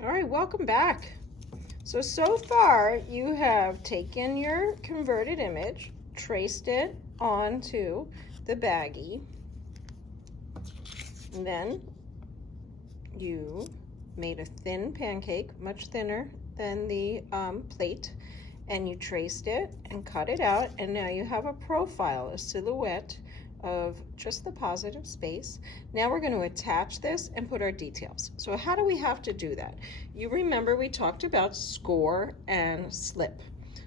All right, welcome back. So far you have taken your converted image, traced it onto the baggie, and then you made a thin pancake, much thinner than the plate, and you traced it and cut it out, and now you have a profile, a silhouette of just the positive space. Now we're going to attach this and put our details. So how do we have to do that? You remember we talked about score and slip.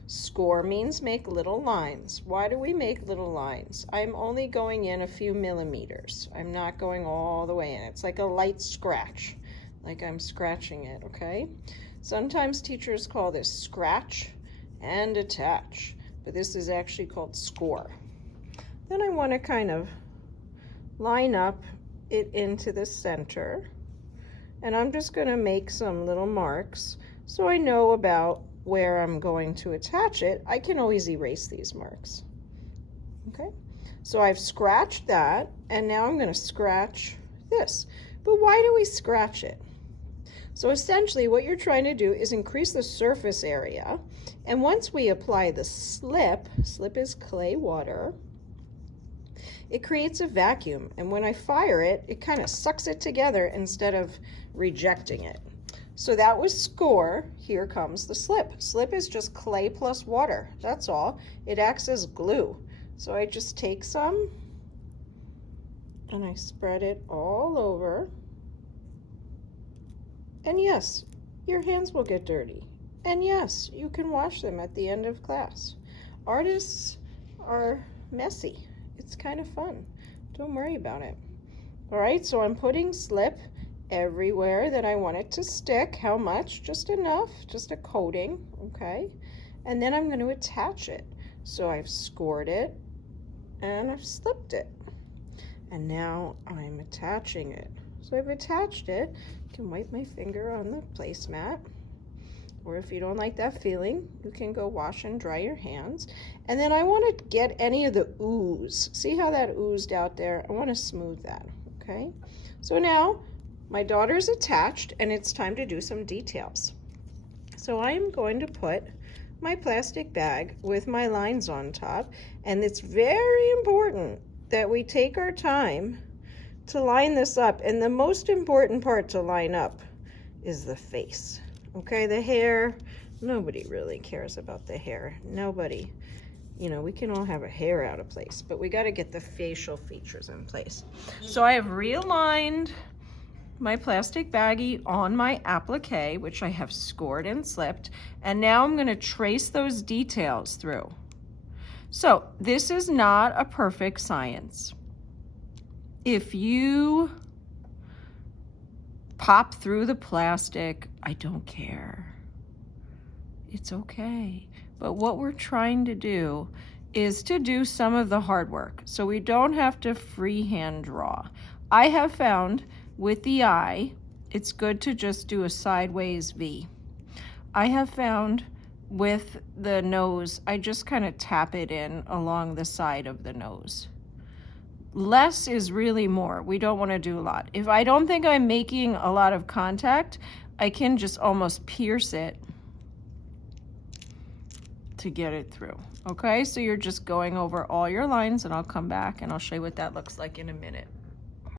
Score means make little lines. Why do we make little lines? I'm only going in a few millimeters. I'm not going all the way in. It's like a light scratch, like I'm scratching it, okay? Sometimes teachers call this scratch and attach, but this is actually called score. Then I want to kind of line up it into the center, and I'm just going to make some little marks so I know about where I'm going to attach it. I can always erase these marks. Okay, so I've scratched that, and now I'm going to scratch this. But why do we scratch it? So essentially what you're trying to do is increase the surface area, and once we apply the slip is clay water, it creates a vacuum, and when I fire it, it kind of sucks it together instead of rejecting it. So that was score. Here comes the slip. Slip is just clay plus water, that's all. It acts as glue. So I just take some and I spread it all over. And yes, your hands will get dirty. And yes, you can wash them at the end of class. Artists are messy. It's kind of fun. Don't worry about it. All right, so I'm putting slip everywhere that I want it to stick. How much? Just enough, just a coating, okay? And then I'm going to attach it. So I've scored it and I've slipped it. And now I'm attaching it. So I've attached it. You can wipe my finger on the placemat. Or if you don't like that feeling, you can go wash and dry your hands. And then I want to get any of the ooze. See how that oozed out there? I want to smooth that, okay? So now my daughter's attached and it's time to do some details. So I am going to put my plastic bag with my lines on top, and it's very important that we take our time to line this up. And the most important part to line up is the face. Okay, the hair, nobody really cares about the hair. Nobody, you know, we can all have a hair out of place, but we got to get the facial features in place. So I have realigned my plastic baggie on my applique, which I have scored and slipped, and now I'm going to trace those details through. So this is not a perfect science. If you pop through the plastic, I don't care. It's okay. But what we're trying to do is to do some of the hard work, so we don't have to freehand draw. I have found with the eye, it's good to just do a sideways V. I have found with the nose, I just kind of tap it in along the side of the nose. Less is really more. We don't want to do a lot. If I don't think I'm making a lot of contact, I can just almost pierce it to get it through. Okay, so you're just going over all your lines, and I'll come back and I'll show you what that looks like in a minute.